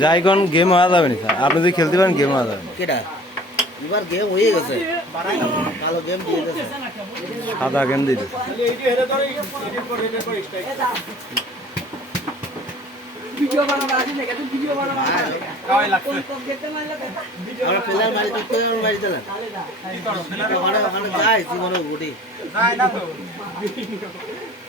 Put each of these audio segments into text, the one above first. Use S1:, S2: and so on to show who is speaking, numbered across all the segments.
S1: যাইগন game হওয়া যাবে না স্যার আপনি যদি খেলতে পারেন গেম হওয়া যাবে।
S2: কেটা এবার গেম হয়ে গেছে। ভালো গেম দিয়ে গেছে
S1: সাদা গেম
S2: মানে যাই জীবনে ঘুটি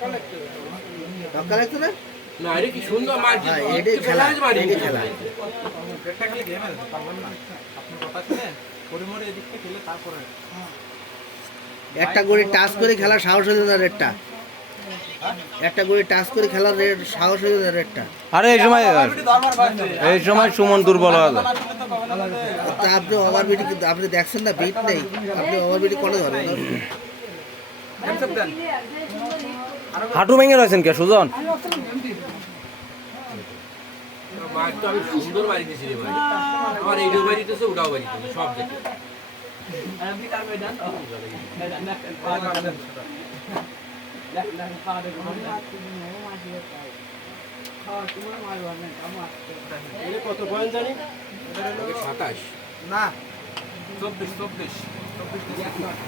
S3: ওটা থাকতে নি? খেলে।
S2: খেলে। হ্যাঁ খেলা খেলা একটা গড়ি টাচ করে খেলার সাহস হয়ে না রেটটা। একটা গড়ি টাচ করে খেলার রেট সাহস হয়ে না রেটটা।
S1: আরে এই সময় এই সময় সুমন দুর্বল হয়ে যায়
S2: তা আপনি ওভার বিটি কিন্তু আপনি দেখছেন না বিট নেই। আপনি ওভার বিটি করে ধরেন না?
S1: হাঁটু ভেঙে রয়েছেন কে সুজন?
S4: সাতাশ।
S3: loss আমি জানতাম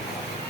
S3: খালি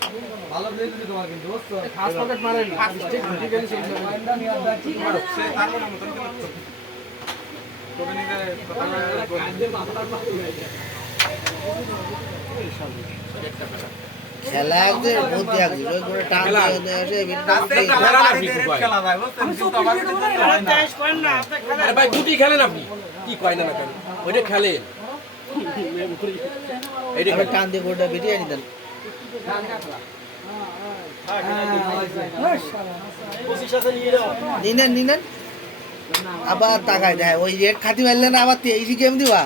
S5: না আপনাকে
S3: First pocket মারেন। ঠিক ঠিক আছে, সেই জন্য।
S5: সে তার মতন খেলে তো। কথা বলে-
S2: খেলা একজন বুদ্ধি একজন ওই করে টান দিয়ে আসে বিট
S4: খেলা
S5: খেলা
S4: না।
S5: বাড়িতে
S4: ভাই।
S3: আমি
S5: না।
S4: আরে ভাই দুটি খেলেন আপনি? কি কয় না না কেন? ওইটা খেলেন। এটা
S2: টান দিয়ে গোটা বিটিয়ে নিতেন নিনেন নিনেন। আবার তাকায় দেয়। ওই রেট খাতি মারলে না আবার তেইশি গেম দিবা?